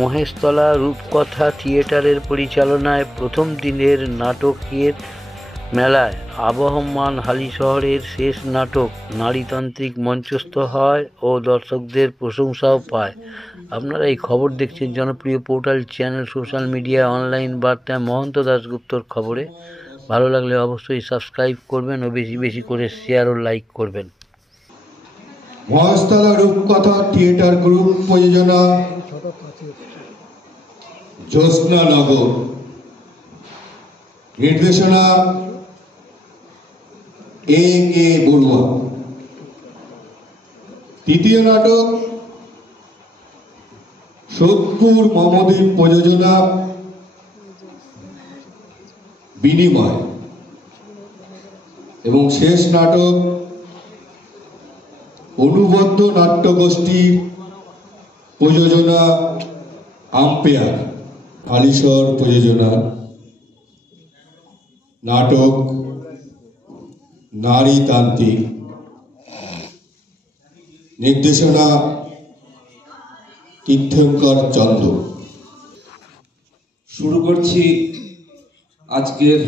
মহেশতলা রূপকথা থিয়েটারের পরিচালনায় প্রথম দিনের নাটকের মেলায় আবহমান হালিশহরের শেষ নাটক নারীতান্ত্রিক মঞ্চস্থ হয় ও দর্শকদের প্রশংসাও পায়। আপনারা এই খবর দেখছেন জনপ্রিয় portal channel social media online বার্তায় মহন্ত দাশগুপ্তর খবরে। ভালো লাগলে অবশ্যই সাবস্ক্রাইব করবেন ও বেশি বেশি করে শেয়ার ও লাইক করবেন। মহেশতলা রূপকথা থিয়েটার গ্রুপ প্রযোজনা জ্যোৎস্নানগর, নির্দেশনা এ কে বড়ুয়া। তৃতীয় নাটক সোদপুর মমদ্বীপ প্রযোজনা বিনিময় এবং শেষ নাটক অনুবদ্ধ নাট্যগোষ্ঠীর প্রযোজনা আম্পায়ার হালিশহর প্রযোজনা নাটক নারীতান্ত্রিক, নির্দেশনা তীর্থঙ্কর চন্দ্র। শুরু করছি আজকের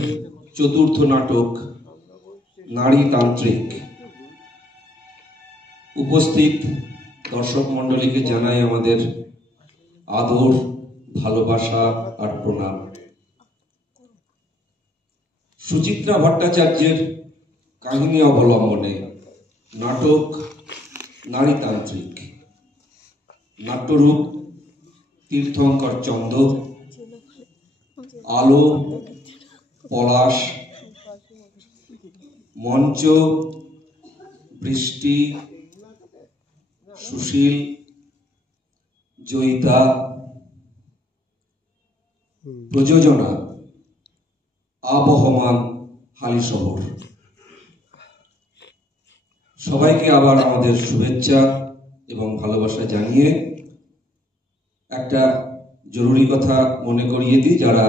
চতুর্থ নাটক নারীতান্ত্রিক। উপস্থিত দর্শক মণ্ডলীকে জানাই আমাদের আদর, ভালোবাসা আর প্রণাম। সুচিত্রা ভট্টাচার্যের কাহিনী অবলম্বনে নাটক নারীতান্ত্রিক, নাট্যরূপ তীর্থঙ্কর চন্দ্র, আলো পলাশ, মঞ্চ বৃষ্টি, সুশীল, জয়িতা, প্রযোজনা আবহমান হালিশহর। সবাইকে আবার আমাদের শুভেচ্ছা এবং ভালোবাসা জানিয়ে একটা জরুরি কথা মনে করিয়ে দিই, যারা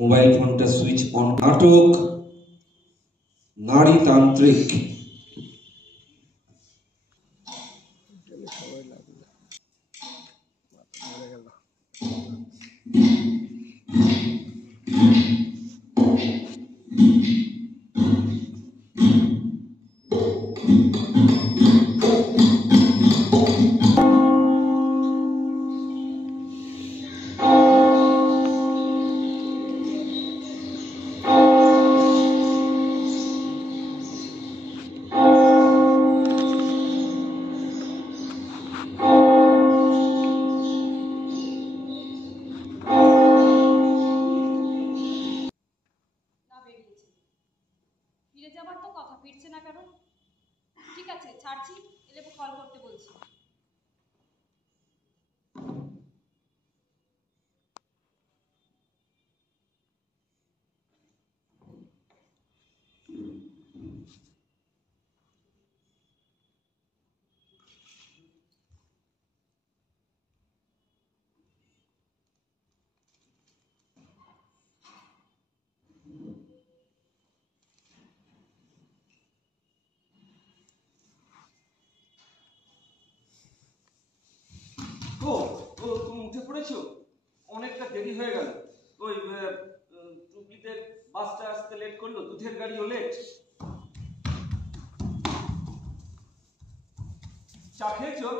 মোবাইল ফোনটা সুইচ অন। নাটক নারীতান্ত্রিক যাবার তো কথা, ফিরছে না কেন? ঠিক আছে, ছাড়ছি, এলে কল করতে বলছি। তুমি উঠে পড়েছো? অনেকটা দেরি হয়ে গেল। ওই টুকলিদের বাসটা আসতে লেট করলো, দুধের গাড়িও লেট। চা খেয়েছো?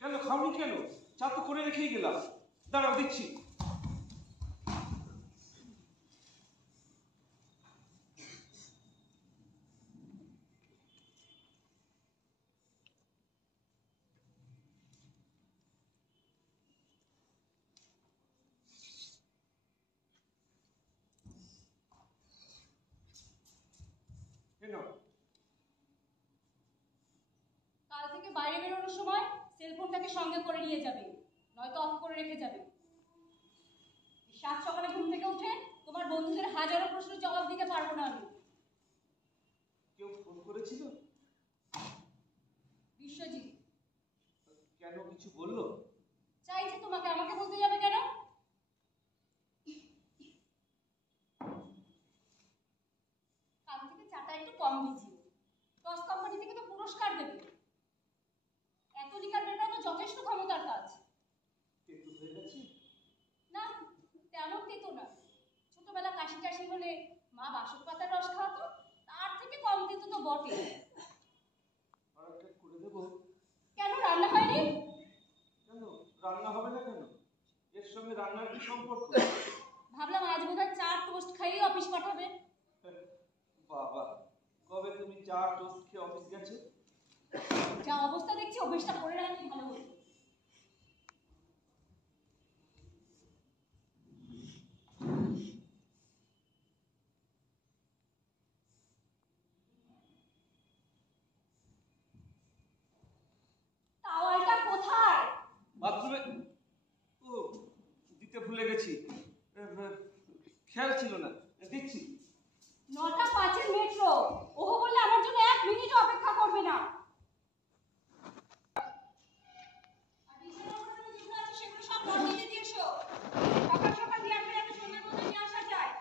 কেন খাওনি কেন? চা তো করে রেখেই গেলাম। দাঁড়াও দিচ্ছি। কাল থেকে বাইরে বেরোনোর সময় সেলফোনটাকে সঙ্গে করে নিয়ে যাবে, নয়তো অফ করে রেখে যাবে। সাত সকালে ঘুম থেকে উঠে তোমার বন্ধুদের হাজারো প্রশ্নের জবাব দিতে পারবো না আমি। কেউ ফোন করেছিল? বিশ্বজিৎ। কেন, কিছু বললো? চাইছে তোমাকে, আমাকে বলতে যাবে কেন? কাল থেকে চাটা একটু কম ভিজিও। টস কোম্পানি থেকে তো পুরস্কার দেবে। এত লিকার বেরোনো তো যথেষ্ট ক্ষমতার কাজ। তেতো হয়ে গেছে? না, তেমন তেতো না। ছোটবেলা কাশি টাশি হলে মা বাসক পাতার রস খাওয়াতো, তার থেকে কম তেতো তো বটে। আর একটা করে দেবো? কেন রান্না হয়নি? কেন রান্না হবে না কেন? এর সঙ্গে রান্নার কি সম্পর্ক? ভাবলাম আজ বোধহয় চা টোস্ট খাইয়ে অফিস পাঠাবে। বাবা, কবে তুমি চা টোস্ট খেয়ে অফিস গেছো? যা অবস্থা দেখছি অভ্যেসটা করে রাখলে ভালো হতো। তাওয়ালটা কোথায়? বাথরুমে। ও, দিতে ভুলে গেছি। খেয়াল ছিল না, দিচ্ছি। 9টা 5-এর মেট্রো। ওহো বললে আমার জন্য 1 মিনিটও অপেক্ষা করবে না। আর বিছানার উপরে যেগুলো আছে সেগুলো সব বদলে দিয়ে এসো। সকাল সকাল দিয়ে যাতে সন্ধ্যার মধ্যে নিয়ে আসা যায়।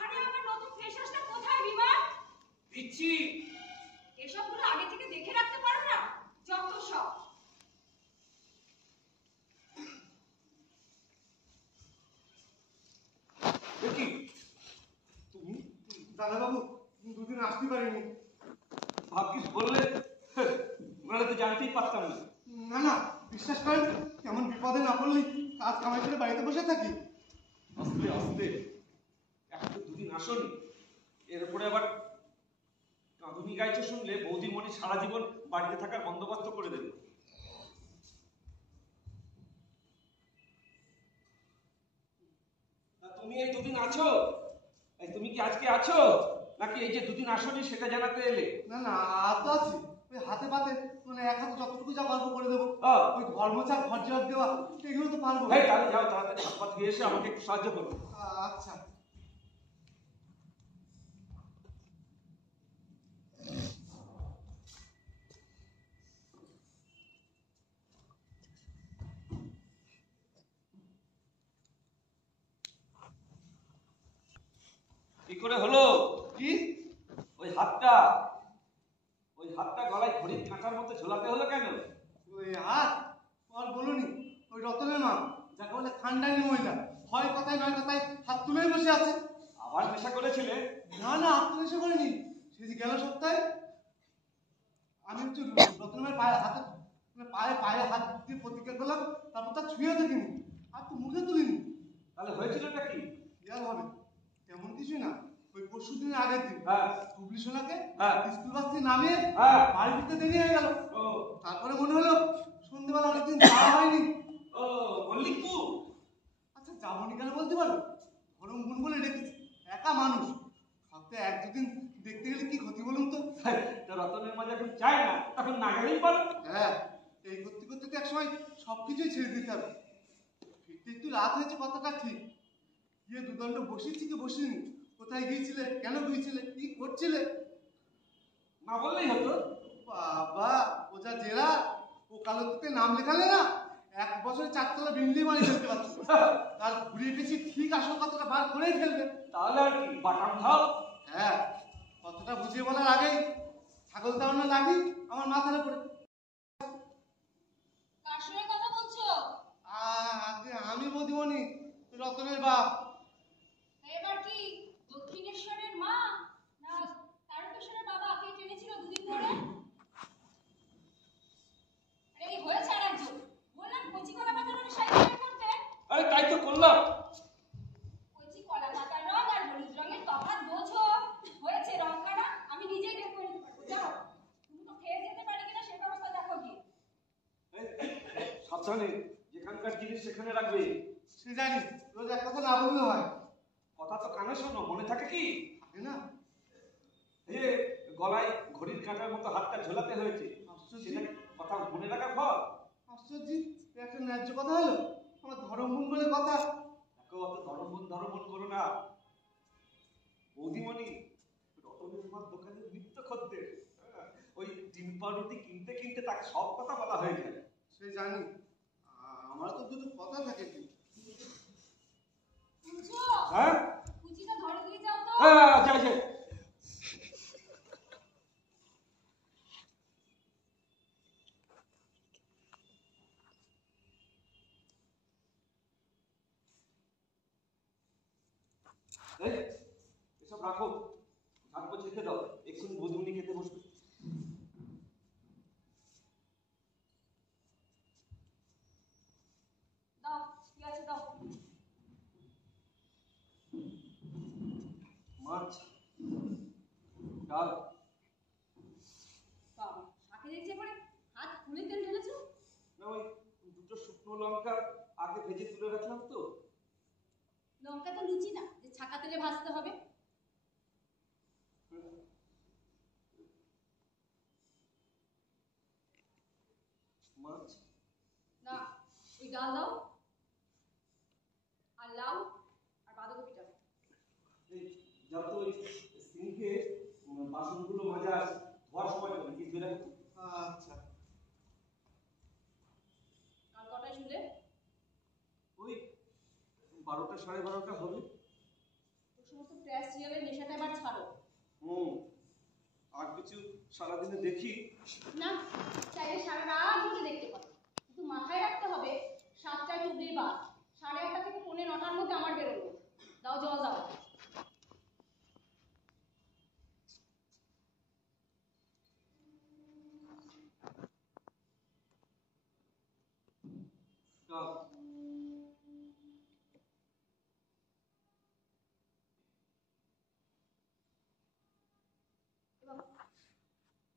আরে আমার নতুন ফেস ওয়াশটা কোথায় বিমান? দিচ্ছি। এসবগুলো আগে থেকে দেখে রাখতে পারো না? যত সব। দেখি তুমি দাদাবাবু দুদিন আসতে পারিনি। ভাগ্যিস বললে, নাহলে তো জানতেই পারতাম না। না না, বিশ্বাস করেন, কেমন বিপদে না পড়লেই কাজ কামাই করে বাড়িতে বসে থাকি। আস্তে আস্তে, এখন তো দুদিন আসনি, এর উপরে আবার কাঁদুনি গাইছে শুনলে বৌদিমণি সারা জীবন বাড়িতে থাকার বন্দোবস্ত করে দেবে। তুমি এই দুদিন আছো? তুমি কি আজকে আছো, নাকি এই যে দুদিন আসনি সেটা জানাতে এলে? না না, আর তো আছি। ওই হাতে পাতে মানে এক হাতে যতটুকু যা পারবো করে দেবো। হ্যাঁ। ওই ঘর মোছা, ঘর জবাব দেওয়া, এগুলো তো পারবো। তাহলে যাও, তাড়াতাড়ি হাত পা ধুয়ে এসে আমাকে একটু সাহায্য করো। আচ্ছা। কি করে হলো? কি? ওই হাতটা গলায় ঘড়ির কাঁটার মতো ঝোলাতে হলো কেন? ওই হাত আর বলুনি, ওই রতনের মা, যাকে বলে খানদানি মহিলা, হয় কথায় নয় কথায় হাত তুলেই বসে আছে। আবার নেশা করেছিলে? না না, আত্মনেশা করিনি। সে যে গেল সপ্তাহে আমি হচ্ছে রতনের পায়ে হাতে পায়ে হাত দিয়ে প্রতিজ্ঞা করলাম, তারপর তার ছুঁয়ে দেখিনি, আর তো মুখে তুলিনি। তাহলে হয়েছিলটা কি? ইয়ার হবে তেমন কিছুই না। ওই পরশু দিনের আগের দিন হ্যাঁ। টুবলি সোনাকে হ্যাঁ। স্কুল বাস থেকে নামিয়ে হ্যাঁ। বাড়ি ফিরতে দেরি হয়ে গেল। ও তারপরে মনে হলো সন্ধ্যেবেলা অনেকদিন যাওয়া হয়নি। ও মল্লিকপুর। আচ্ছা, যাবনি কেন বলতে পারো? গরম গুণ বলে ডেকেছি, একা মানুষ, সপ্তাহে 1-2 দিন দেখতে গেলে কি ক্ষতি বলুন তো? তো রতনের মা যখন চায় না তখন না গেলেই পারো। হ্যাঁ, এই করতে করতে তো একসময় সবকিছুই ছেড়ে দিতে হবে। ফিরতে একটু রাত হয়েছে কথাটা ঠিক, গিয়ে দুদণ্ড বসিয়েছি কি বসিনি, কোথায় গিয়েছিলে, কেন গিয়েছিলে, কি করছিলে, না বললেই হতো। বাবা ও যা জেরা, ও কালোতে নাম লেখালে না 1 বছরে 4 তলা বিল্ডিং বানিয়ে ফেলতে পারছো। তার ঘুরিয়ে পেয়েছি ঠিক আসল কথাটা বার করেই ফেলবে। তাহলে আর কি, বাটাম খাও। হ্যাঁ, কথাটা বুঝিয়ে বলার আগেই ছাগল তাড়ানো লাগি আমার মাথার উপরে। কার সঙ্গে কথা বলছো? আগে আমি বৌদিমণি, রতনের বাপ। এবার কি দক্ষিণেশ্বরের মা না তারকেশ্বরের বাবা কে টেনেছিল দুদিন ধরে? আরে এই হয়েছে আর একজন। বললাম কচি কলা পাতার রঙে শাড়ি পরে করতে। আরে তাই তো করলাম। কচি কলা পাতার রং আর হলুদ রঙের তফাৎ বোঝো। হয়েছে রং কানা, আমি নিজেই বের করে নিতে পারবো। যাও, তুমি তো খেয়ে যেতে পারি কিনা সে ব্যবস্থা দেখো কি। সাবধানে, যেখানকার জিনিস সেখানে রাখবে। সে জানি, রোজ এক কথা না বললেও হয়। কথা তো কানে শোনো, মনে থাকে কি? থাকে না? এই যে গলায় ঘড়ির কাঁটার মতো হাতটা ঝোলাতে হয়েছে, আশ্চর্য, সেটা কথা মনে রাখার ফল। আশ্চর্য, একটা ন্যায্য কথা হলো। আমার ধর্ম বলে কথা। দেখো, অত ধরমন করো না বৌদিমণি। রতনের মার দোকানের নিত্য খদ্দের। ওই ডিম পাউরুটি কিনতে কিনতে তাকে সব কথা বলা হয়ে যায়। সে জানি, আমার তো দুটো কথা থাকে কি। বুঝছো? হ্যাঁ কুচিটা ধরে দিয়ে যাও তো। যাই যাই। এই, এসব রাখো, ঝাটপো খেতে দাও, এক্ষুনি বধুমনি খেতে বসবে। দাও, কি আছে দাও। মাছ, ডাল। বাবা, শাকে দেখছি করে হাত খুলে তেল ঢেলেছো। না, ওই দুটো শুকনো লঙ্কা আগে ভেজে তুলে রাখলাম তো। লঙ্কা তো লুচি না যে ছাকা তেলে ভাজতে হবে। মাছ, না, ওই ডাল দাও আর লাউ আর বাঁধাকপিটা। এই যাও তো ওই সিঙ্কে বাসনগুলো মাজা আছে, ধোয়ার সময় করে গিয়ে ধুয়ে রাখো। আচ্ছা। কাল কটায় শুলে? ওই 12টা 12:30 হবে। ওই সমস্ত ট্র্যাশ সিরিয়ালের নেশাটা এবার ছাড়ো। আর কিছু সারাদিনে দেখি। না, চাইলে সারা রাত ধরে দেখতে পারো, কিন্তু মাথায় রাখতে হবে 7টায় টুকরির বাস, 8:30 থেকে 9:45-র মধ্যে আমার বেরোবো। দাও জল দাও। কাপ,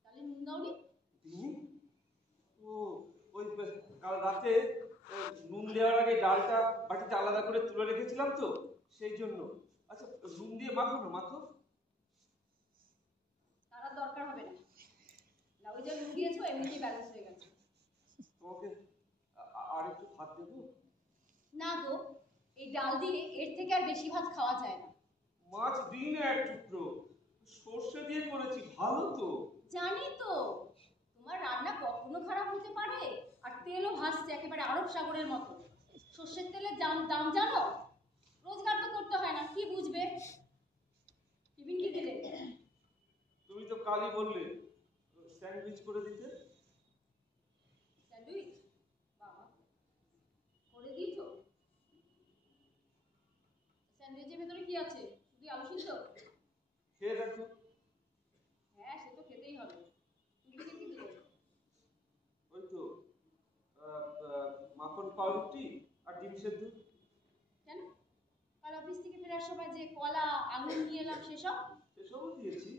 তাহলে নুন দাওনি? দিনি। ও, ওই কাল রাতে নুন দেওয়ার আগে ডালটা বাটিতে আলাদা করে তুলে রেখেছিলাম তো, সেই জন্য। আচ্ছা, নুন দিয়ে মাখো না, মাখো। তার আর দরকার হবে না, লাউ যা নুন দিয়েছো এমনিতেই ব্যালেন্স হয়ে গেছে। তোমাকে আর একটু ভাত দেবো? না গো, এই ডাল দিয়ে এর থেকে আর বেশি ভাত খাওয়া যায় না। মাছ দিই না এক টুকরো, সর্ষে দিয়ে করেছি, ভালো তো। জানি তো, তোমার রান্না কখনো খারাপ হতে পারে? আর তেলও ভাসছে একেবারে আরব সাগরের মতো। সর্ষের তেলের দাম দাম জানো? রোজগার তো করতে হয় না, কি বুঝবে? টিফিন কি দিলে? তুমি তো কালই বললে স্যান্ডউইচ করে দিতে। স্যান্ডউইচ? বাবা, করে দিয়েছো? স্যান্ডউইচের ভেতরে কি আছে? শুধু আলু সিদ্ধ? খেয়ে দেখো। হ্যাঁ, সে তো খেতেই হবে। টিফিনে কি দিলে? ওই তো মাখন পাউরুটি আর ডিম সেদ্ধ। কেন, কাল অফিস থেকে ফেরার সময় যে কলা আঙুর নিয়ে এলাম সেসব? সেসবও দিয়েছি।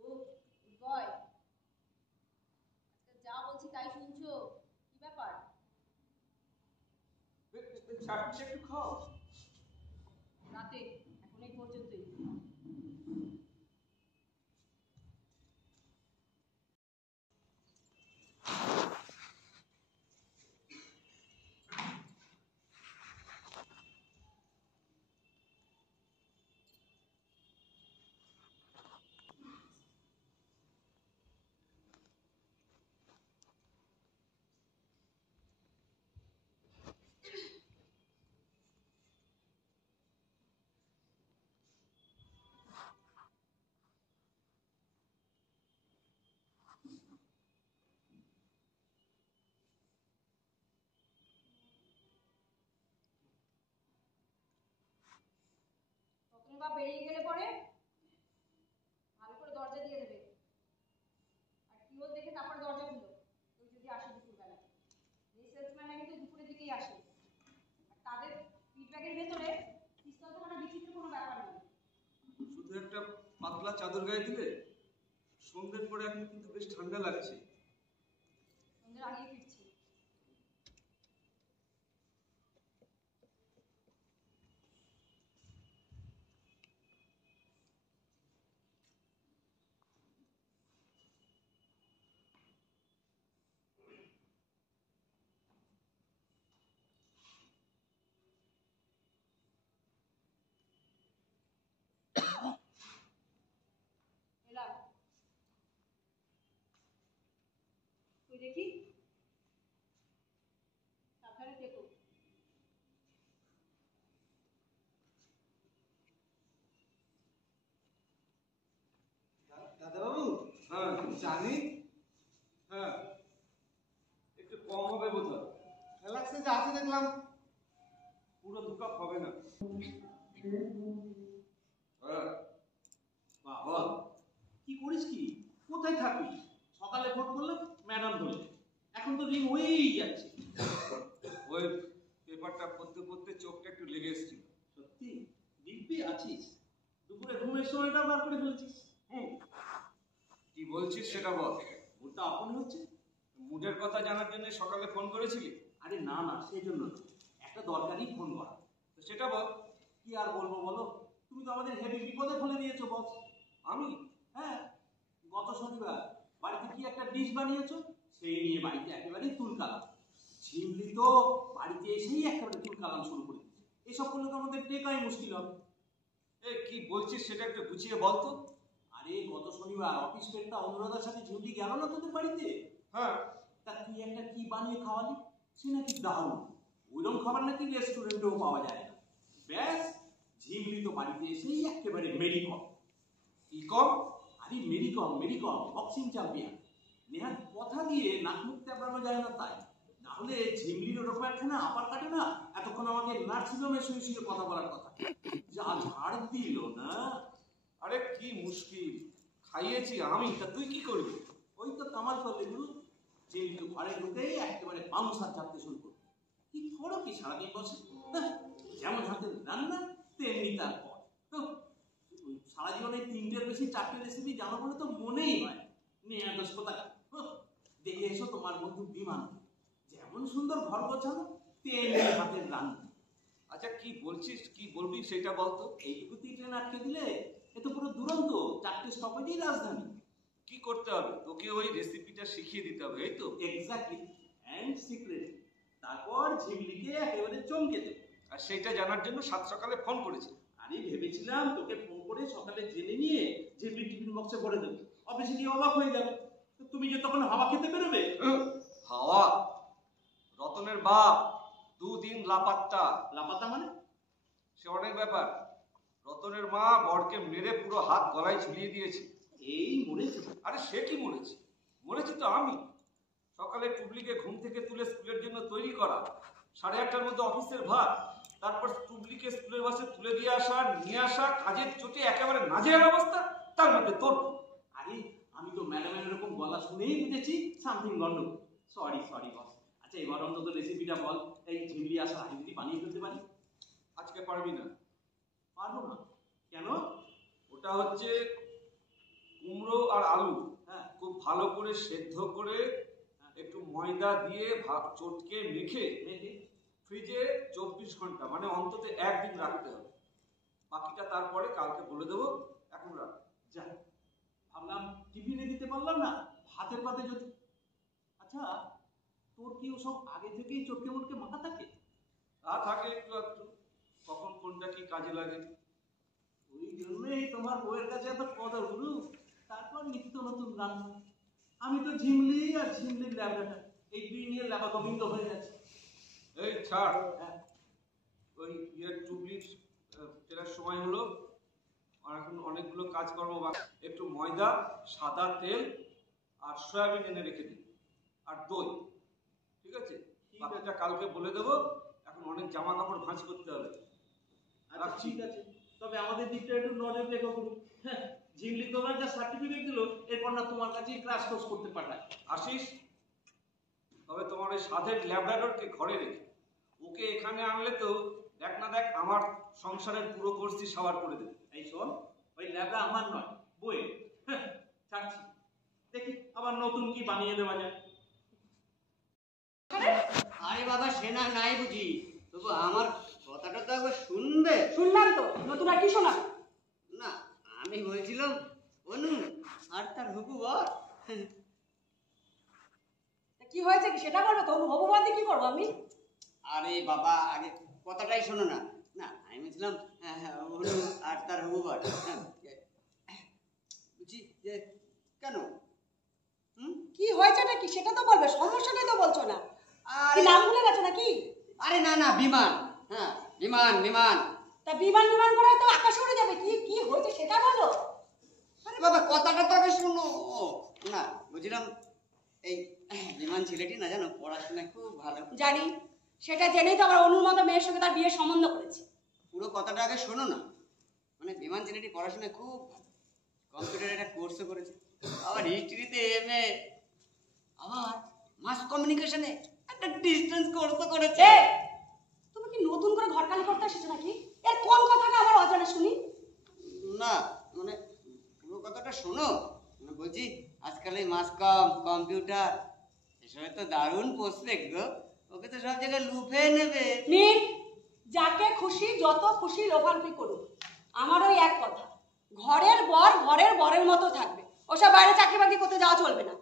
ও বয়, যা বলছি তাই শুনছো? কি ব্যাপার? চাটনিটা একটু খাও। রাতে, এখন এই পর্যন্তই। কখন বা বেরিয়ে গেলে পরে ভালো করে দরজা দিয়ে দেবে, আর কিওল দেখে তারপর দরজা খুলো। কেউ যদি আসে দুপুরবেলা, এই সেলসম্যানরা কিন্তু দুপুরের দিকেই আসে, আর তাদের ফিডব্যাকের ভেতরে পিস্তল থাকাটা বিচিত্র কোনো ব্যাপার নেই। শুধু একটা পাতলা চাদর গায়ে দিলে। সন্ধ্যের পরে এখন কিন্তু বেশ ঠান্ডা লাগছে। সন্ধ্যের আগেই ফিরছি। এলাম, তুই দেখি সাবধানে থেকো। দাদাবাবু, হ্যাঁ জানি হ্যাঁ, একটু কম হবে বোধ হয়। রিল্যাক্সে যে আছে দেখলাম। পুরো 2 কাপ হবে না। কি করিস কি? কোথায় থাকিস? সকালে ফোন করলাম, ম্যাডাম বললেন। এখন তো রিং হয়েই যাচ্ছে। ওই পেপারটা পড়তে পড়তে চোখটা একটু লেগে এসেছিল। সত্যি দিব্যি আছিস? দুপুরে ঘুমের সময়টা বার করে ফেলছিস। কি বলছিস সেটা বল। ওটা আপন হচ্ছে। মুডের কথা জানার জন্য সকালে ফোন করেছিলি? আরে না না, সেই জন্য না। একটা দরকারি ফোন করা। তো সেটা বল। কি আর বলবো বলো? তুমি তো আমাদের হেভি বিপদে ফেলে দিয়েছো বস। আমি? হ্যাঁ, গত শনিবার বাড়িতে কি একটা ডিশ বানিয়েছো, সেই নিয়ে বাড়িতে একেবারেই তুলকালাম। ঝিমলি তো বাড়িতে এসেই একেবারে তুলকালাম শুরু করে দিচ্ছে। এসব করলে তো আমাদের টেকাই মুশকিল হবে। কি বলছিস সেটা একটু গুছিয়ে বল তো। আরে গত শনিবার অফিস ফেরটা অনুরাধার সাথে ঝিমলি গেল না তোদের বাড়িতে? হ্যাঁ। তা তুই একটা কি বানিয়ে খাওয়ালি, সে নাকি দারুণ। ওইরকম খাবার নাকি রেস্টুরেন্টেও পাওয়া যায় না। ব্যাস, ঝিমলি তো বাড়িতে এসেই একেবারে মেরিকম। কি কম? আরে মেরিকম বক্সিং চ্যাম্পিয়ন। নেহাত কথা দিয়ে নাক মুখ চাপড়ানো যায় না তাই। নাহলে ঝিমলির ওরকম একখানা আপার কাটে না, এতক্ষণ আমাকে নার্সিংহোমে শুয়ে শুয়ে কথা বলার কথা। যা ঝাড় দিল না। আরে কি মুশকিল, খাইয়েছি আমি, তা তুই কি করবি? ওই তো কামাল করলে গুরু। ঝিমলি ঘরে ঢুকেই একেবারে পাংসার চাপতে শুরু করলো। কি করো কি সারাদিন বসে? যেমন হাতের রান্না তেমনি তার পর। সারা জীবনে 3টের বেশি 4টে রেসিপি জানো বলে তো মনেই হয়। নিয়ে দোষ কোথাকার। দেখে এসো তোমার বন্ধু বিমান, যেমন সুন্দর ঘর গোছানো তেমনি হাতের রান্না। আচ্ছা কি বলছিস, কি বলবি সেটা বলতো। এইটুকুতেই ট্রেন আটকে দিলে এ তো পুরো দুরন্ত। 4টে স্টপেজেই রাজধানী। কি করতে হবে? তোকে ওই রেসিপিটা শিখিয়ে দিতে হবে, এই তো? Exactly, and secret. তারপর ঝিমলিকে একেবারে চমকে দেবে। আর সেইটা জানার জন্য সাত সকালে ফোন করেছি। আমি ভেবেছিলাম তোকে ফোন করে সকালে জেনে নিয়ে ঝিমলি টিফিন বক্সে ভরে দেবে, অফিসে গিয়ে অবাক হয়ে যাবে। তো তুমি যে তখন হাওয়া খেতে বেরোবে। হাওয়া? রতনের বাপ 2 দিন লাপাত্তা। লাপাতা মানে? সে অনেক ব্যাপার। রতনের মা বরকে মেরে পুরো হাত গলায় ঝুলিয়ে দিয়েছে। এই মরেছে? আরে সে কি মরেছে? মরেছি তো আমি। সকালে টুবলিকে ঘুম থেকে তুলে স্কুলের জন্য তৈরি করা, 8:30টার মধ্যে অফিসের ভাত, তারপর টুবলিকে স্কুলের বাসে তুলে দিয়ে আসা, নিয়ে আসা, কাজের চোটে একেবারে নাজেহাল অবস্থা, তার মধ্যে তোর। আরে আমি তো ম্যাডামের এরকম গলা শুনেই বুঝেছি সামথিং গন্ডগোল। Sorry boss. আচ্ছা এবার অন্তত রেসিপিটা বল। এই ঝিমলি আসার আগে যদি বানিয়ে ফেলতে পারি। আজকে পারবি না। পারবো না? কেন? ওটা হচ্ছে কুমড়ো আর আলু। হ্যাঁ, খুব ভালো করে সেদ্ধ করে একটু ময়দা দিয়ে চটকে মেখে ফ্রিজে 24 ঘন্টা মানে অন্তত 1 দিন রাখতে হবে। বাকিটা তারপরে কালকে বলে দেবো, এখন রাখ। যা, ভাবলাম টিফিনে দিতে পারলাম না, ভাতের পাতে যদি। আচ্ছা তোর কি ওসব আগে থেকেই চটকে মোটকে মাথা থাকে? থাকে একটু একটু, কখন কোনটা কি কাজে লাগে। ওই জন্যই তোমার বউয়ের কাছে এত কদর গুরু। তারপর নিত্য নতুন রান্না। আমি তো ঝিমলি আর ঝিমলির ল্যাবরাটা, এই দুই নিয়ে ল্যাবা গোবিন্দ হয়ে যাচ্ছে। এই ছাড়, ওই টুবলির ফেরার সময় হলো, আর এখন অনেকগুলো কাজকর্ম বাকি। একটু ময়দা, সাদা তেল আর সয়াবিন এনে রেখে দিন, আর দই। ঠিক আছে? বাকিটা কালকে বলে দেবো। এখন অনেক জামা কাপড় ভাঁজ করতে হবে। আচ্ছা ঠিক আছে, তবে আমাদের দিকটা একটু নজর রেখো গুরু। হ্যাঁ, ঝিমলি তোমার যা সার্টিফিকেট দিল, এরপর না তোমার কাছেই ক্রাশ কোর্স করতে পাঠায়। আসিস, তবে তোমার ওই সাধের ল্যাবরেটরকে ঘরে রেখে, ওকে এখানে আনলে তো দেখ না দেখ আমার সংসারের পুরো কোর্সই সাবার করে দেবে। এই শোন, ওই ল্যাবরা আমার নয়, বইয়ের। ছাড়ছি, দেখি আবার নতুন কি বানিয়ে দেওয়া যায়। আরে বাবা সেনা নাই বুঝি, তবু আমার কথাটা তো একবার শুনবে। শুনলাম তো, নতুন আর কি শোনা? না আমি বলছিলাম অনু আর তার হুকু বর। কি হয়েছে কি সেটা বলবে তো? হবু বাদে কি করবো আমি? আরে বাবা আগে কথাটাই শোনো না। না আমি বলছিলাম অনু আর তার হুকু বর। বুঝি যে কেন? কি হয়েছে নাকি সেটা তো বলবে, সমস্যাটাই তো বলছো না। কি নাম ভুলে গেছো নাকি? আরে না না বিমান, হ্যাঁ বিমান বিমান। তা বিমান বিমান করে তো আকাশে উড়ে যাবে। কি কি হয়েছে সেটা বলো। আরে বাবা কথাটা তো আগে শোনো। না বুঝলাম এই বিমান ছেলেটি না জানো পড়াশোনায় খুব ভালো। জানি, সেটা জেনেই তো আমার অনুর মতো মেয়ের সঙ্গে তার বিয়ের সম্বন্ধ করেছি। পুরো কথাটা আগে শোনো না। মানে বিমান ছেলেটি পড়াশোনায় খুব ভালো, কম্পিউটার একটা কোর্সও করেছে, আবার হিস্ট্রিতে এমএ, আবার মাস কমিউনিকেশনে একটা ডিস্টেন্স কোর্সও করেছে। তুমি কি নতুন করে ঘর খালি করতে এসেছো নাকি? এর কোন কথাটা আমার অজানা শুনি? না মানে পুরো কথাটা শোনো। মানে বলছি আজকাল এই মাস কম, কম্পিউটার এসবে তো দারুণ প্রসপেক্ট গো, ওকে তো সব জায়গায় লুফে নেবে। নিন, যাকে খুশি যত খুশি লোকালপি করুক, আমার ওই এক কথা, ঘরের বর ঘরের বরের মতো থাকবে, ওসব বাইরে চাকরি বাকরি করতে যাওয়া চলবে না।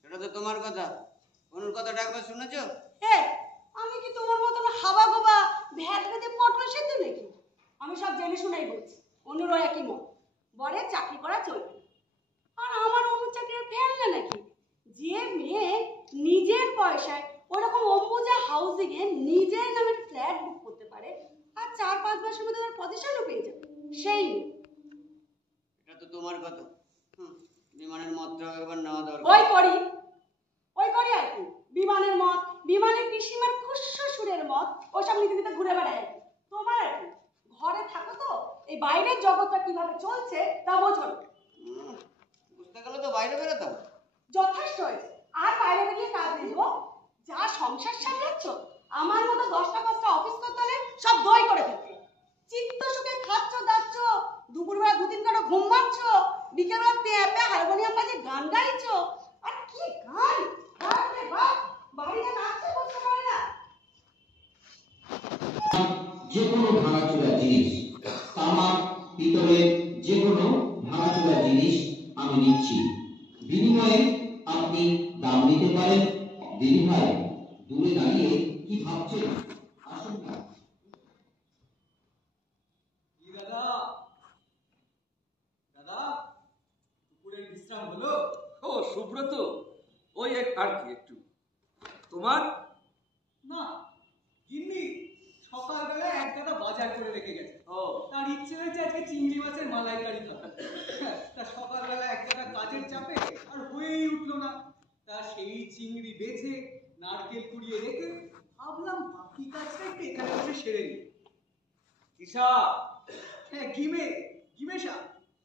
সেটা তো তোমার কথা, অনুর কথাটা একবার শুনেছো? আমি কি তোমার মতন হাবা গোবা ভ্যাট ভেদে পটল সেদ্ধ নাকি? আমি সব জেনে শুনেই বলছি, অনুর একই মত, বরের চাকরি করা চলবে না। আর আমার অনুর চাকরির ফেললে নাকি? যে মেয়ে নিজের পয়সায় ওরকম অম্বুজা হাউসিং এ নিজের নামে ফ্ল্যাট বুক করতে পারে আর 4-5 মাসের মধ্যে তার পজিশনও পেয়ে যাবে, সেই এটা তো তোমার কথা। বিমানের মতটা একবার নেওয়া দরকার। ওই করি আর কি। বিমানের মত, বিমানের পিসিমার খুশশুরের মত, ওসব নিতে নিতে ঘুরে বেড়ায়। তোমার আর কি, ঘরে থাকো তো এই বাইরের জগৎটা কিভাবে চলছে তা বোঝো না। বুঝতে গেলে তো বাইরে বেরোতাম। যথেষ্ট হয়েছে, আর বাইরে বেরিয়ে কাজ নেই গো। যা সংসার সামলাচ্ছ, আমার মতো 10টা-5টা অফিস করতে হলে সব দই করে ফেলতে। চিত্ত সুখে খাচ্ছ দাচ্ছ, দুপুরবেলা 2-3 ঘন্টা ঘুম মারছ, বিকেলবেলা পেঁপে হারমোনিয়াম বাজে গান গাইছ। আর কি গান! বাপরে বাপ, বাড়িতে নাচতে বসতে পারে না। যে কোনো ভাঙাচোরা জিনিস, তামাক, পিতলের যে কোনো ভাঙাচোরা জিনিস আমি নিচ্ছি, বিনিময়ে আপনি দাম নিতে পারেন। দিদি ভাই দূরে দাঁড়িয়ে কি ভাবছেন? আসুন না। দাদা দাদা, দুপুরের বিশ্রাম হলো? ও সুব্রত, ওই আর কি একটু। তোমার? না, গিন্নি সকালবেলা এক গাদা বাজার করে রেখে গেছে। তার ইচ্ছে হয়েছে আজকে চিংড়ি মাছের মালাইকারি খাবে। তা সকালবেলা এক গাদা কাজের চাপে আর হয়েই উঠলো না। তা সেই চিংড়ি বেছে নারকেল কুড়িয়ে রেখে ভাবলাম বাকি কাজটা একটু এখানে বসে সেরে নিই। ঈশা? হ্যাঁ, গিমেশা,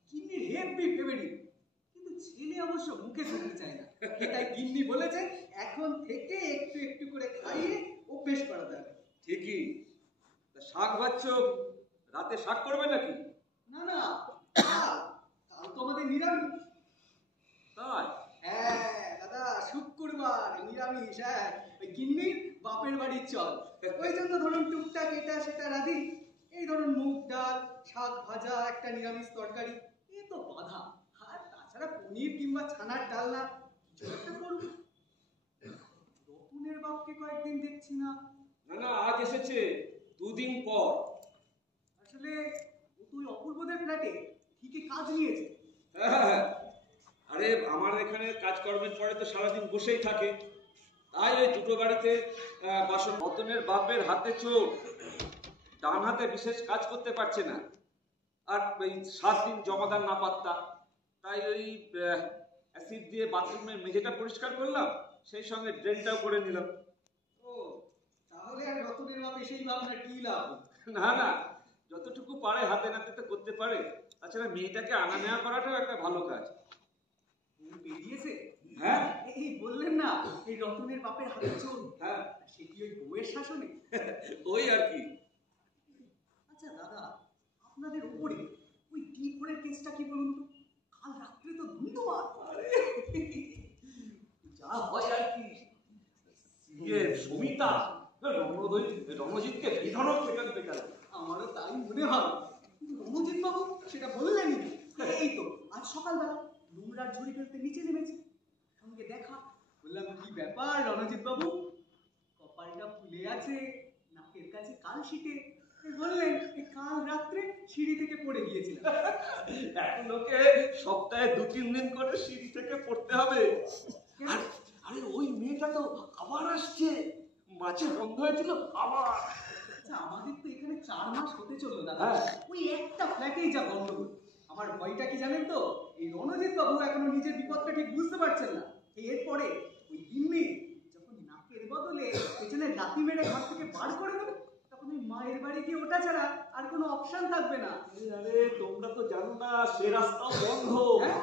গিন্নির হেভি ফেভারিট, কিন্তু ছেলে অবশ্য মুখে শুনতে চায় না। তাই গিন্নি বলেছে এখন থেকে একটু একটু করে খাইয়ে অভ্যেস করাতে হবে। ঠিকই। শাক ভাজছ, রাতে শাক করবে নাকি? না না, কাল তো আমাদের নিরামিষ। তাই? হ্যাঁ দাদা, শুক্রবার নিরামিষ। হ্যাঁ, ওই গিন্নির বাপের বাড়ির চল, ওই জন্য ধরুন টুকটাক এটা সেটা রাধি। এই ধরুন মুগ ডাল, শাক ভাজা, একটা নিরামিষ তরকারি, এ তো বাধা। আর তাছাড়া পনির কিংবা ছানার ডালনা কিছু একটা করুন। রতনের বাপকে কয়েকদিন দেখছি না। না না, আজ এসেছে, 2 দিন পর। আসলে ও তো ওই অপূর্বদের ফ্ল্যাটে ঠিকই কাজ নিয়েছে। হ্যাঁ, আরে আমার এখানে কাজকর্মের পরে তো সারাদিন বসেই থাকে, তাই ওই দুটো গাড়িতে বাসন। রতনের বাপের হাতে চোট, ডান হাতে বিশেষ কাজ করতে পারছে না, আর ওই 7 দিন জমাদার না পাত্তা, তাই ওই অ্যাসিড দিয়ে বাথরুমের মেঝেটা পরিষ্কার করলাম, সেই সঙ্গে ড্রেনটাও করে নিলাম। ও, তাহলে আর রতনের বাপ এসেই ভাবনা কি লাভ? না না, যতটুকু পারে হাতে নাতে তো করতে পারে। তাছাড়া মেয়েটাকে আনা নেওয়া করাটাও একটা ভালো কাজ। বেরিয়েছে? হ্যাঁ, এই বললেন না এই রতনের বাপের হাতে চোট। হ্যাঁ, সে কি ওই বউয়ের শাসনে? ওই আর কি। আচ্ছা দাদা, আপনাদের উপরে ওই D4-এর কেসটা কি বলুন তো? কাল রাত্রে তো ধুন্ধুমার। যা হয় আর কি। সমিতা রণজিৎকে বিধানক পেটান পেটাল। আমারও তাই মনে হয়, কিন্তু রণজিৎ বাবু সেটা বললেনই না। এই তো আজ সকালবেলা নোংরার ঝুড়ি ফেলতে নিচে নেমেছে, সঙ্গে দেখা। বললাম কি ব্যাপার রণজিৎ বাবু, কপালটা ফুলে আছে, নাকের কাছে কালশিটে। বললেন কাল রাত্রে সিঁড়ি থেকে পড়ে গিয়েছিলাম। এখন ওকে সপ্তাহে 2-3 দিন করে সিঁড়ি থেকে পড়তে হবে। আরে ওই মেয়েটা তো আবার আসছে, মাঝে বন্ধ হয়েছিল আবার। আচ্ছা, আমাদের তো এখানে 4 মাস হতে চললো দাদা, ওই একটা ফ্ল্যাটেই যা গন্ডগোল। আমার ভয়টা কি জানেন তো, এই রণজিৎ বাবু এখনো নিজের বিপদটা ঠিক বুঝতে পারছেন না। এরপরে ওই গিন্নি যখন নাকের বদলে পেছনে লাথি মেরে ঘর থেকে বার করে দেবে, তখন ওই মায়ের বাড়ি গিয়ে ওটা ছাড়া আর কোনো অপশন থাকবে না। আরে তোমরা তো জানো না সে রাস্তাও বন্ধ।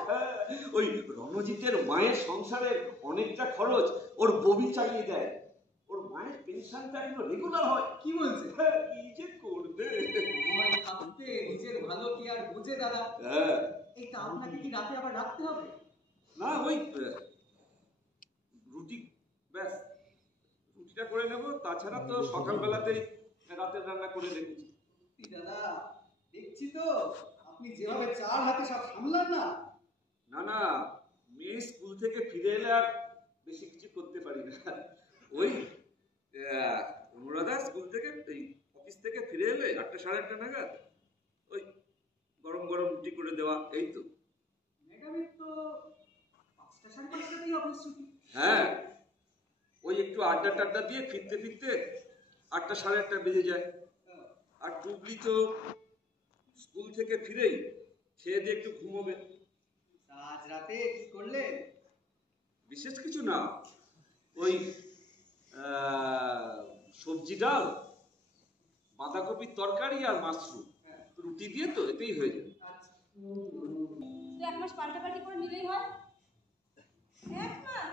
হ্যাঁ? ওই রণজিতের মায়ের সংসারে অনেকটা খরচ ওর ববি চালিয়ে দেয়। ওর মায়ের পেনশনটা এখনো রেগুলার হয়। কি বলছে? কি যে করবে। সময় থাকতে নিজের ভালো কি আর বোঝে দাদা? এই তা আপনাকে কি রাতে আবার রাখতে হবে? না ওই রুটি, ব্যাস রুটিটা করে নেব, তাছাড়া তো সকালবেলাতেই রাতের রান্না করে রেখেছি। দাদা দেখছি তো আপনি যেভাবে চার হাতে সব সামলান না। না না, মেয়ে স্কুল থেকে ফিরে এলে আর বেশি কিছু করতে পারি না। ওই অনুরাধা স্কুল থেকে এই অফিস থেকে ফিরে এলে 8টা সাড়ে 8টা নাগাদ ওই গরম গরম রুটি করে দেওয়া, এই তো। ম্যাডামের তো 5টা সাড়ে 5টাতেই অফিস ছুটি। হ্যাঁ, ওই একটু আড্ডা টাড্ডা দিয়ে ফিরতে ফিরতে 8টা সাড়ে 8টা বেজে যায়। আর টুবলি তো স্কুল থেকে ফিরেই খেয়ে দিয়ে একটু ঘুমোবে। আজ রাতে কি করলে? বিশেষ কিছু না, ওই সবজি ডাল, বাঁধাকপির তরকারি আর মাশরুম রুটি দিয়ে তো এতেই হয়ে যাবে। তুই 1 মাস পাল্টাপাল্টি করে নিলেই হয়। 1 মাস?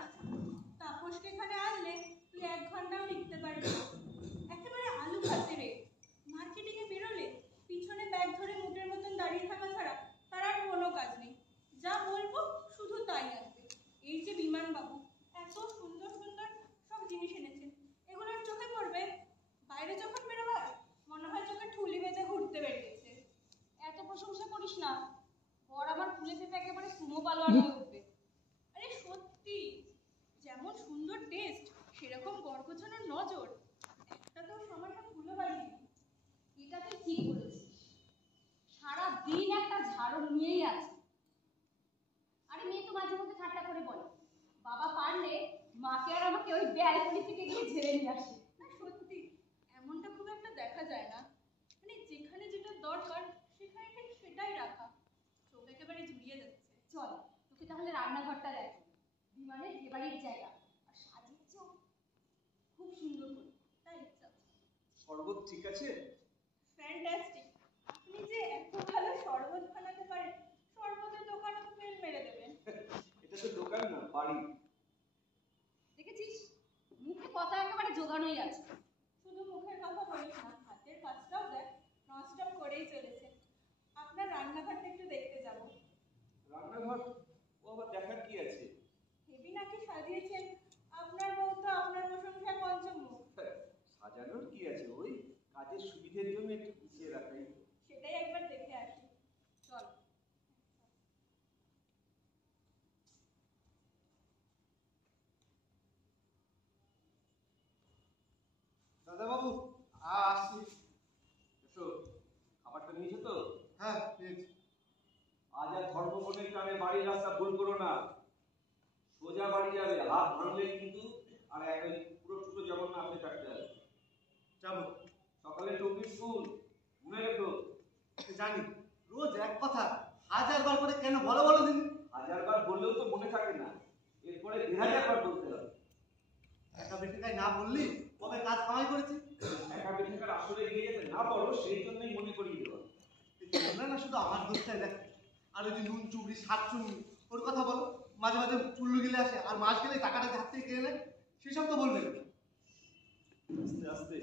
তাপসকে এখানে আনলে তুই 1 ঘন্টাও লিখতে পারবি। একেবারে আলু ভাতে রে। মার্কেটিংয়ে বেরোলে পিছনে ব্যাগ ধরে মুখের মতন দাঁড়িয়ে থাকা ছাড়া তার আর কোনো কাজ নেই। যা বলবো শুধু তাই আসবে। এই যে বিমান বাবু এত সুন্দর সুন্দর সব জিনিস এনেছেন, এগুলোর চোখে পড়বে। বাইরে যখন বেরোবার মনে হয় চোখে ঠুলি বেঁধে ঘুরতে বেরিয়েছে। এত প্রশংসা করিস না, বর আমার ফুলে ফেপে একেবারে সুমো পালোয়ার হয়ে উঠবে। আরে সত্যি, যেমন সুন্দর টেস্ট সেরকম বর গোছানোর নজর। একটা তো সামান্য ফুলও বাড়িনি। এটা তুই ঠিক বলেছিস, সারাদিন একটা ঝাড়ু নিয়েই আছে। আরে মেয়ে তো মাঝে মধ্যে ঠাট্টা করে বলে, বাবা পারলে মাকে আর আমাকে ওই ব্যালকনি থেকে গিয়ে ঝেড়ে নিয়ে আসে। সত্যি এমনটা খুব একটা দেখা যায় না। মানে যেখানে যেটা দরকার সেখানে ঠিক সেটাই রাখা। চোখ একেবারে জুড়িয়ে যাচ্ছে। চল তোকে তাহলে রান্নাঘরটা দেখ, বিমানের বিয়েবাড়ির জায়গা। আর সাজিয়েছ খুব সুন্দর করে, তাই ইচ্ছা। শরবত ঠিক আছে? ফ্যান্টাস্টিক। আপনি যে এত ভালো শরবত বানাতে পারেন, শরবতের দোকানে তো ফেল মেরে দেবেন। এটা তো দোকান না, বাড়ি। দেখেছিস, মুখে কথা একেবারে জোগানোই আছে। শুধু মুখের কথা বলিস না, হাতের কাজটাও দেখ, নস্টপ করেই চলেছে। আপনার রান্নাঘরটা একটু দেখতে যাব। রান্নাঘর? ও আবার দেখার কি আছে? হেবি নাকি সাজিয়েছেন। আপনার বউ তো আপনার প্রশংসায় পঞ্চমুখ। সাজানোর কি আছে, ওই কাজের সুবিধের জন্য একটু গুছিয়ে রাখাই। সেটাই একবার দেখে আসি। চল। দাদা বাবু আসছি। এসো, খাবারটা নিয়েছো তো? হ্যাঁ পেয়েছি। আজ আর ধর্মবনের টানে বাড়ির রাস্তা ভুল করো না। সোজা বাড়ি যাবে, হাত ভাঙলে কিন্তু আর একদম পুরো ছোট যেমন না আপনি থাকতে হবে। যাবো। সকালে টুপি স্কুল মনে রেখো। জানি, রোজ এক কথা 1000 বার করে কেন বলো বলো দিন। 1000 বার বললেও তো মনে থাকে না, এরপরে 2000 বার বলতে হবে। একা বেটাকায় না বললি কবে কাজ কামাই করেছি। একা বেটাকার আসলে এগিয়ে যেতে না পারো, সেই জন্যই মনে করিয়ে দেওয়া। তোমরা না শুধু আমার দোষটাই দেখো। আর ওই যে নুন চুবড়ি শাক চুবড়ি ওর কথা বলো, মাঝে মাঝে চুল্লু গিলে আসে আর মাস গেলে টাকাটা হাত থেকে কেড়ে নেয়, সেসব তো বলবে না। আস্তে আস্তে,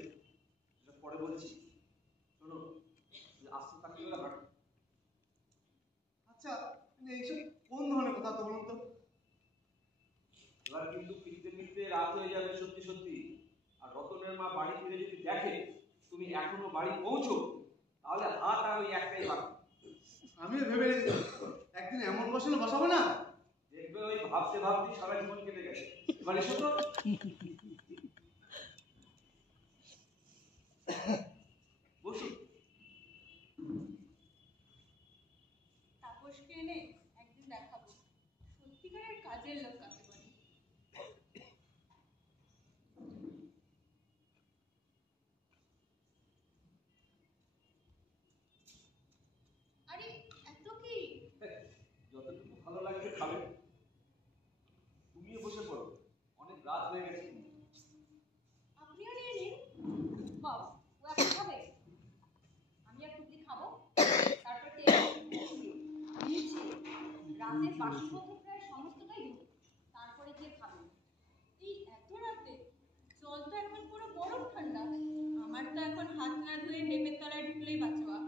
এটা পরে বলছি। শোনো, আস্তে থাকলে হাঁটো। আচ্ছা এইসব কোন ধরনের কথা তো বলুন তো। এবার কিন্তু ফিরতে ফিরতে রাত হয়ে যাবে সত্যি সত্যি। আর রতনের মা বাড়ি ফিরে যদি দেখে তুমি এখনো বাড়ি পৌঁছো, তাহলে হাত আর ওই একটাই বাকি। আমিও ভেবে রেখেছি একদিন এমন বসলে বসাবো না, দেখবে ওই ভাবতে ভাবতে সারা জীবন কেটে গেছে। এবার এসো তো। বসো। তাপসকে এনে একদিন দেখাবো সত্যিকারের কাজের লোক কাকে বলে। আরে এত কি? যতটুকু ভালো লাগছে খাবে। তুমিও বসে পড়ো, অনেক রাত হয়ে গেছে। বাসনপত্র প্রায় সমস্তটাই ধুবো, তারপরে গিয়ে খাবেন। এই এত রাতে জল তো এখন পুরো বরফ ঠান্ডা। আমার তো এখন হাত না ধুয়ে ডেপের তলায় ঢুকলেই বাঁচোয়া।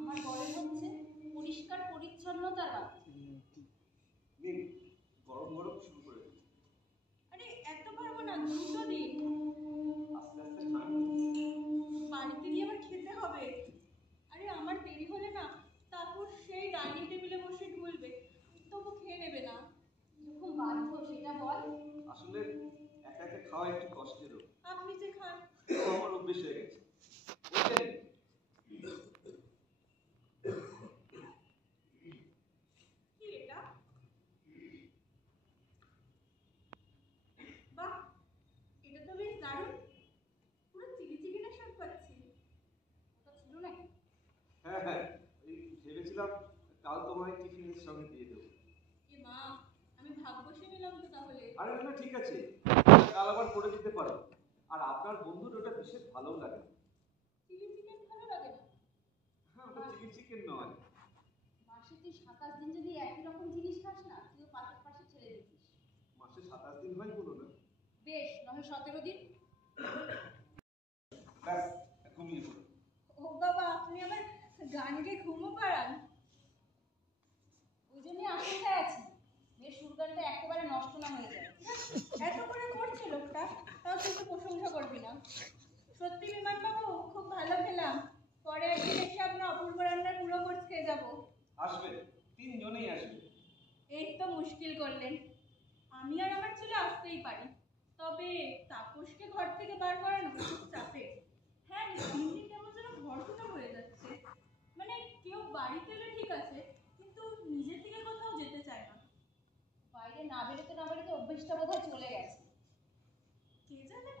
আমার বরের হচ্ছে পরিষ্কার পরিচ্ছন্নতার বাপ। নিন, গরম গরম শুরু করে দিন। আরে এত পারবো না, 2টো দিন। আস্তে আস্তে খান। বাড়িতে গিয়ে আবার খেতে হবে। আরে আমার দেরি হলে না তারপর সেই ডাইনিং টেবিলে বসে ঢুলবে, তবু খেয়ে নেবে না। যখন বাধ্য সেটা বল। আসলে একা একা খাওয়া একটু কষ্টেরও। আপনি যে খান। আমার অভ্যেস হয়ে গেছে। ওইটাই। কি এটা? বাহ, এটা তো বেশ দারুণ। পুরো চিলি চিকেনের স্বাদ পাচ্ছি। ওটা ছিল নাকি? হ্যাঁ হ্যাঁ, এই ভেবেছিলাম কাল তোমায় টিফিনের সঙ্গে দিয়ে দেবো। এ মা, আমি ভাগ্যশী নিলাম তো তাহলে। আরে না, ঠিক আছে, কাল আবার করে দিতে পারো। আর আপনার বন্ধুর ওটা বিশেষ ভালো লাগে। চিলি চিকেন ভালো লাগে না? হ্যাঁ, ওটা চিলি চিকেন নয়। মাসে তুই 27 দিন যদি একই রকম জিনিস খাস না, তুইও পাশে পাশে ছেড়ে দিতিস। মাসে 27 দিন হয় বলো না। বেশ, নয় 17 দিন। ব্যাস, ঘুমিয়ে পড়ো। ও বাবা, আপনি আবার গান গেয়ে ঘুমো পাড়ান। ওই জন্যই আশঙ্কায় আছি মেয়ের সুরগানটা একেবারে নষ্ট না হয়ে যায়। এত করে করছে লোকটা, তাও কিন্তু প্রশংসা করবি না। সত্যি বিমানবাবু, খুব ভালো খেলাম। পরে একদিন এসে আপনার অপূর্ব রান্নার পুরো কোর্স খেয়ে যাবো। আসবে, 3 জনেই আসবে। এই তো মুশকিল করলেন। আমি আর আমার ছেলে আসতেই পারি, তবে তাপসকে ঘর থেকে বার করানো খুব চাপের। হ্যাঁ, দিন দিন কেমন যেন ঘরগুলো হয়ে যাচ্ছে। মানে কেউ বাড়িতে এলে ঠিক আছে, কিন্তু নিজের থেকে কোথাও যেতে চায় না। বাইরে না বেরোতে না বেরোতে অভ্যেসটা বোধহয় চলে গেছে, কে জানে।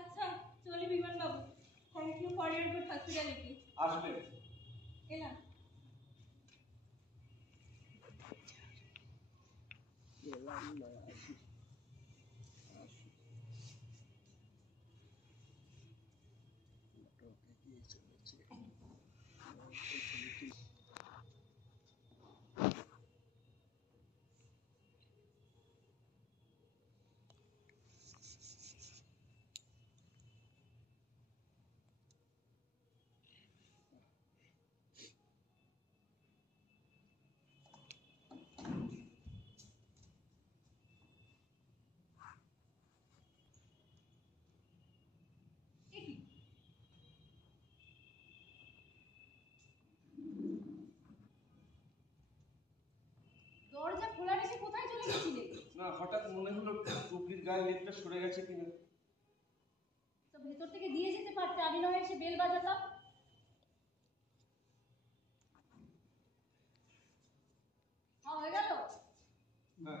আচ্ছা, চলি বিমান বাবু। Thank you for your good hospitality. আসবে। এলাম। দরজা খোলা রেখে কোথায় চলে গেছিলে? না, হঠাৎ মনে হলো টুপির গায়ে লেপটা সরে গেছে কিনা। তো ভেতর থেকে দিয়ে যেতে পারতে, আমি নয় এসে বেল বাজাতাম। হ্যাঁ, হয়ে গেল। হ্যাঁ,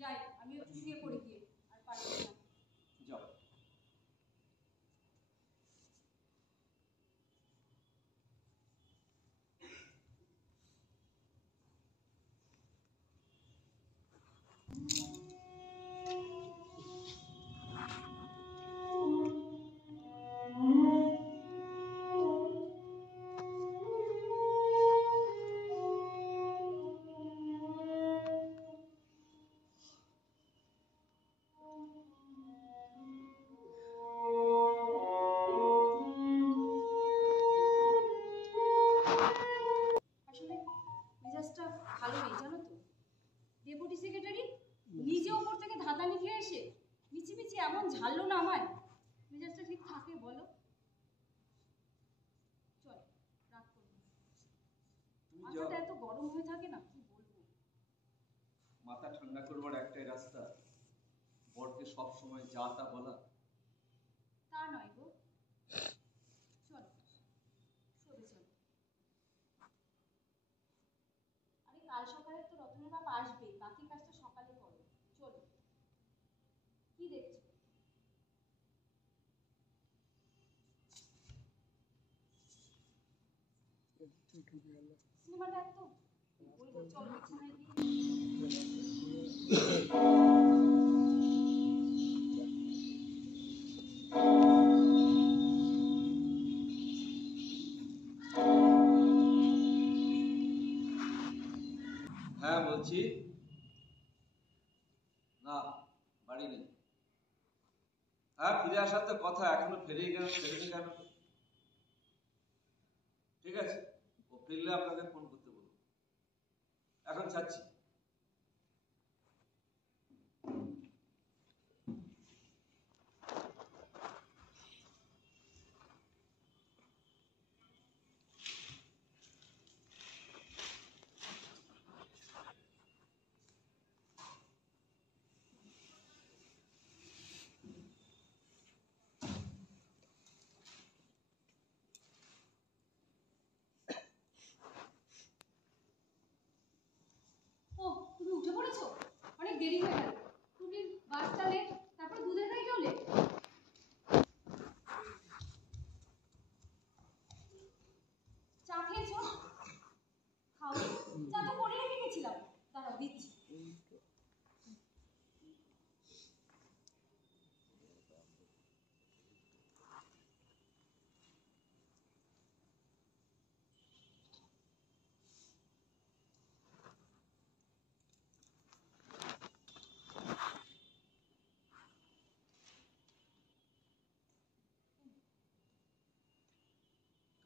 যাই, আমি শুয়ে পড়ি গিয়ে, আর পারবো না। যাও। আসলে মেজাজটা ভালো নেই জানো তো। ডেপুটি সেক্রেটারি নিজে ওপর থেকে ধাঁধানি খেয়ে এসে মিছিমিছি এমন ঝাড়লো না আমায়, মেজাজটা ঠিক থাকে বলো? চল, রাগ করবো না। তুমি যাও। মাথাটা এত গরম হয়ে থাকে না, কি বলবো। মাথা ঠান্ডা করবার একটাই রাস্তা, বরকে সব সময় যা তা বলা। তা নয় গো, চলো শোবে চলো। আরে কাল সকালে তো রতনের বাবা আসবে, বাকি কাজটা সকালে করো। চলো। কি দেখছো? সিনেমাটা এত বলবো, চল বিছানায় গিয়ে হ্যাঁ বলছি। না, বাড়ি নেই। হ্যাঁ, ফিরে আসার তো কথা, এখনো ফেরেনি কেন? ঠিক আছে, ও ফিরলে আপনাকে ফোন করতে বলবো। এখন ছাড়ছি। ও, তুমি উঠে পড়েছো? অনেক দেরি হয়ে গেল। তুমি বাসটা লেট, তারপর দুধের গাড়িটাও লেট। চা খেয়েছো? খাও। চা তো করে রেখে গেছিলাম, দাঁড়াও দিচ্ছি।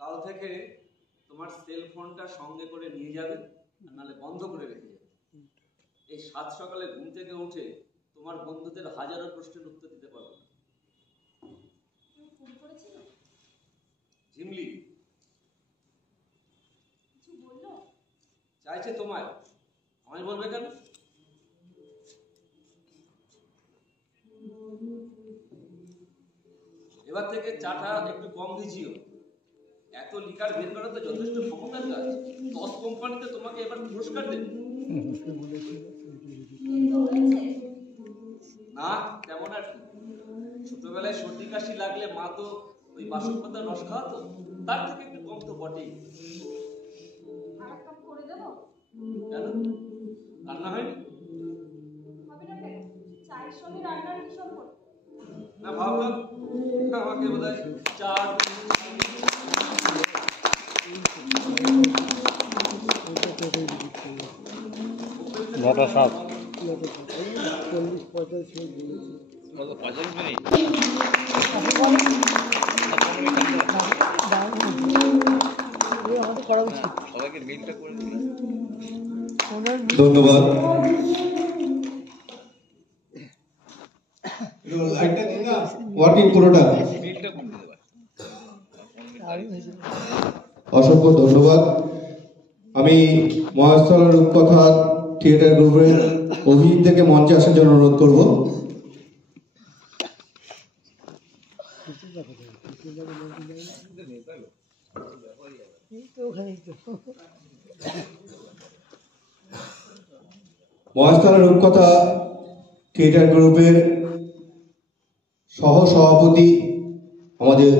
কাল থেকে তোমার সেল ফোনটা সঙ্গে করে নিয়ে যাবে, আর নাহলে বন্ধ করে রেখে যাবে। এই 7 সকালে ঘুম থেকে উঠে তোমার বন্ধুদের হাজারো প্রশ্নের উত্তর দিতে পারবে না। ফোন করেছিল? ঝিমলি কিছু বললো? চাইছে তোমায়, আমায় বলবে কেন? এবার থেকে চাটা একটু কম ভিজিও। এত লিকার বের করা তো যথেষ্ট ক্ষমতার কাজ। 10 কোম্পানিতে তোমাকে এবার পুরস্কার দেবে। না, তেমন আর কি। ছোটবেলায় সর্দি কাশি লাগলে মা তো ওই বাসক পাতার রস খাওয়াতো, তার থেকে একটু কম তো বটেই। আর এক কাপ করে দেবো? কেন, রান্না হয়নি? হবে না কেন? চায়ের সঙ্গে রান্নার কি সম্পর্ক? না, ভাবলাম আমাকে বোধহয় চা নটা 7 ধন্যবাদ। ওয়ার্কিং পুরোটা। অসংখ্য ধন্যবাদ। আমি মহেশতলা রূপকথা থিয়েটার গ্রুপের অভিজিৎ থেকে মঞ্চে আসার জন্য অনুরোধ করব। মহেশতলা রূপকথা থিয়েটার গ্রুপের সহ সভাপতি আমাদের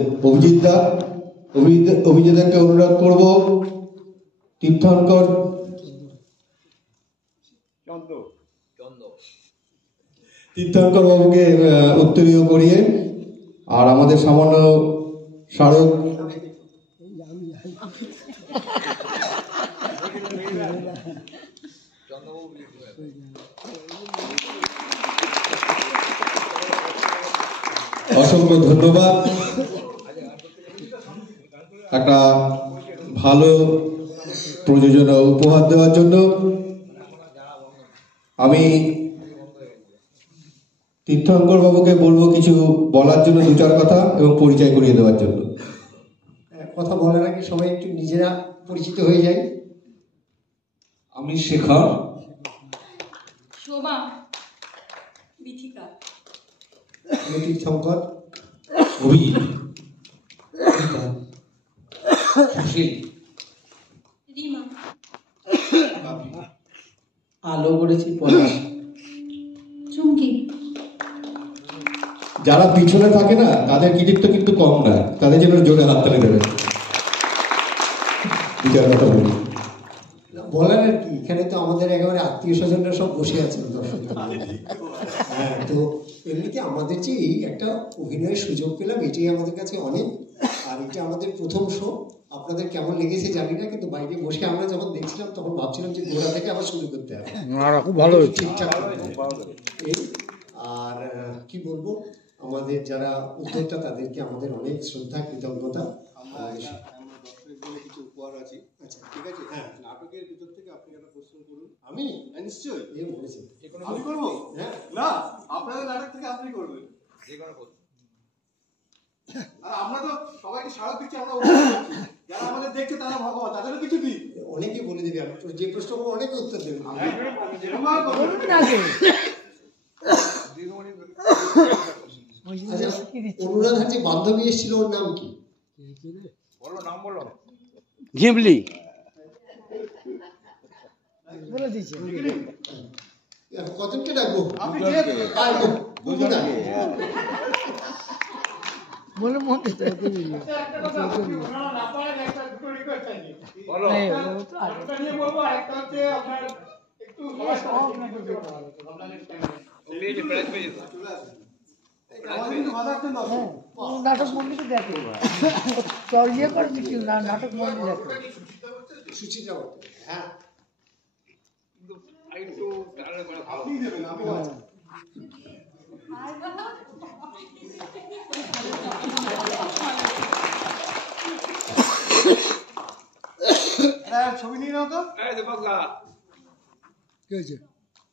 অভিজিৎদাকে অনুরোধ করব তীর্থঙ্কর বাবুকে উত্তরীয় করিয়ে, আর আমাদের সামান্য স্মারক অসংখ্য ধন্যবাদ। একটা ভালো প্রযোজনা উপহার দেওয়ার জন্য আমি তীর্থঙ্কর বাবুকে বলবো কিছু বলার জন্য, 2-4 কথা এবং পরিচয় করিয়ে দেওয়ার জন্য। কথা বলার আগে সবাই একটু নিজেরা পরিচিত হয়ে যায়। আমি শেখর। শোভা। বিথিকা। তীর্থঙ্কর। অভিজিৎ। সুশীল। রিমা। আলো করেছি পলাশ। চুমকি। যারা পিছনে থাকে না তাদের কৃতিত্ব কিন্তু কম না, তাদের জন্য জোরে হাততালি দেবেন। কথা বলি বলার আর কি, এখানে তো আমাদের একেবারে আত্মীয় স্বজনরা সব বসে আছেন দর্শক। হ্যাঁ, তো এমনিতে আমাদের যে এই একটা অভিনয়ের সুযোগ পেলাম, এটাই আমাদের কাছে অনেক। আর এটা আমাদের প্রথম শো, আপনাদের কেমন লেগেছে জানি না, কিন্তু বাইরে বসে আমরা যখন দেখছিলাম তখন ভাবছিলাম যে গোড়া থেকে আবার শুরু করতে হবে। খুব ভালো হয়েছে। ঠিকঠাক এই আর কি বলবো, আমাদের যারা উদ্যোক্তা তাদেরকে আমাদের অনেক শ্রদ্ধা কৃতজ্ঞতা। আমরা দর্শকের জন্য কিছু উপহার আছে। আচ্ছা ঠিক আছে, হ্যাঁ নাটকের ভিতর থেকে আপনি একটা প্রশ্ন করুন। আমি? নিশ্চয়ই। এই বলেছি আমি করবো? হ্যাঁ না, আপনাদের নাটক থেকে আপনি করবেন। আর আমরা তো সবাইকে স্মারক দিচ্ছি, আমরা যারা আমাদের দেখছে তারা ভগবান, তাদেরও কিছু দিই। অনেকে বলে দেবে, আমি যে প্রশ্ন করবো অনেকে উত্তর দেবে। আচ্ছা, অনুরাধার যে বান্ধবী এসেছিল ওর নাম কি? বলো নাম বলো। ঝিমলি বলে দিয়েছে। কতকে ডাকবো? বলে মনে নাটক মন্দিরে দেখে চল ইয়ে করে দিচ্ছি নাটক মন্দিরে দেখে সুচিত্রা। হ্যাঁ আপনি দেবেন, আমি ছবি নিয়ে নাও তো। কি হয়েছে?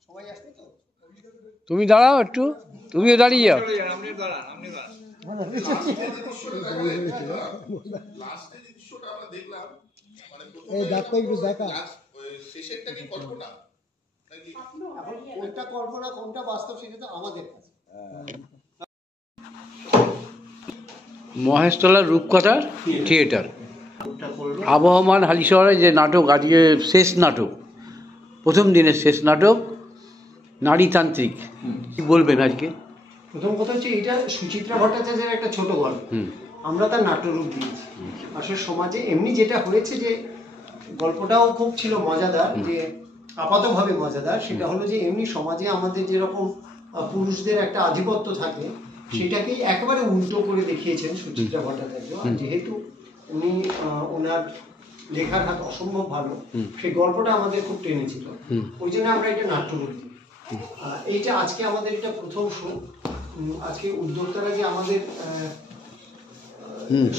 সবাই আসবে তো? তুমি দাঁড়াও একটু, তুমিও দাঁড়িয়ে যাও। কোনটা কল্পনা কোনটা বাস্তব সেটা তো আমাদের কাছে। মহেশতলার রূপকথার থিয়েটার আবহমান হালিশহরে যে নাটক, আজকে শেষ নাটক, প্রথম দিনের শেষ নাটক নারীতান্ত্রিক। কি বলবেন আজকে? প্রথম কথা হচ্ছে এটা সুচিত্রা ভট্টাচার্যের একটা ছোট গল্প, আমরা তার নাট্যরূপ দিয়েছি। আসলে সমাজে এমনি যেটা হয়েছে যে গল্পটাও খুব ছিল মজাদার, যে আপাতভাবে মজাদার, সেটা হলো যে এমনি সমাজে আমাদের যেরকম পুরুষদের একটা আধিপত্য থাকে সেটাকেই একেবারে উল্টো করে দেখিয়েছেন সুচিত্রা ভট্টাচার্য। যেহেতু উনি ওনার লেখার হাত অসম্ভব ভালো, সেই গল্পটা আমাদের খুব টেনেছিল, ওই জন্য আমরা এটা নাট্যরূপ দিই। এইটা আজকে আমাদের এটা প্রথম শো। আজকে উদ্যোক্তারা যে আমাদের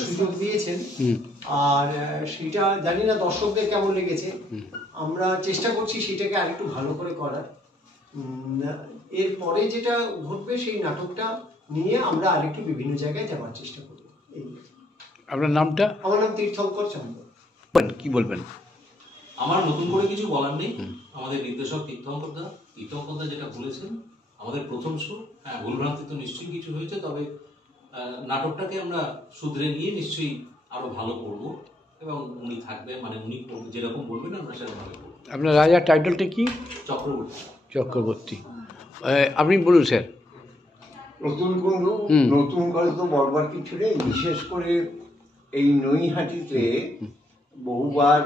সুযোগ দিয়েছেন, আর সেটা জানি না দর্শকদের কেমন লেগেছে। আমরা চেষ্টা করছি সেটাকে আরেকটু ভালো করে করার। এরপরে যেটা ঘটবে সেই নাটকটা নিয়ে আমরা আরেকটু বিভিন্ন জায়গায় যাওয়ার চেষ্টা করব। আপনার নামটা? আমার নাম তীর্থঙ্কর চন্দ্র। কি বলবেন? আমার নতুন করে কিছু বলার নেই। আমাদের নির্দেশক তীর্থঙ্কর দা যেটা বলেছেন, আমাদের প্রথম শো। হ্যাঁ, ভুলভ্রান্তি তো নিশ্চয়ই কিছু হয়েছে, তবে নাটকটাকে আমরা শুধরে নিয়ে নিশ্চয়ই আরো ভালো করব, এবং উনি থাকবে, মানে উনি যেরকম বলবেন আমরা সেরকম ভালো করবো। আপনার রাজার টাইটেলটা কি? চক্রবর্তী। চক্রবর্তী। আপনি বলুন স্যার। নতুন কুণ্ডু, নতুন করে তো বলবার কিছু নেই। বিশেষ করে এই নৈহাটিতে বহুবার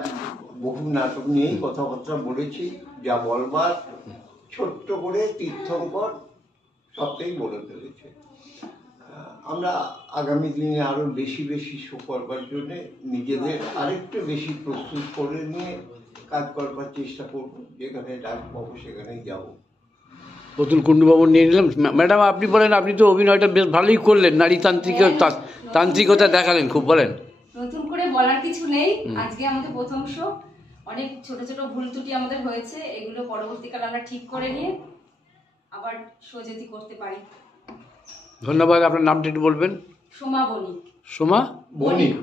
বহু নাটক নিয়েই কথাবার্তা বলেছি, যা বলবার ছোট্ট করে তীর্থঙ্কর সবটাই বলে ফেলেছে। আমরা আগামী দিনে আরো বেশি বেশি শো করবার জন্য নিজেদের আরেকটু বেশি প্রস্তুত করে নিয়ে কাজ করবার চেষ্টা করব। যেখানে ডাক পাবো সেখানেই যাব। নতুন কুণ্ডুবাবু নিয়ে নিলাম। ম্যাডাম আপনি বলেন, আপনি তো অভিনয়টা বেশ ভালোই করলেন, নারী তান্ত্রিকতা দেখালেন খুব। বলেন। নতুন করে বলার কিছু নেই, আজকে আমাদের প্রথম শো। অনেক ছোট ছোট ভুল ত্রুটি আমাদের হয়েছে, এগুলো পরবর্তীকালে আমরা ঠিক করে নিয়ে আবার শো যদি করতে পারি। ধন্যবাদ। আপনার নামটা একটু বলবেন? সোমা বণিক। সোমা বণিক।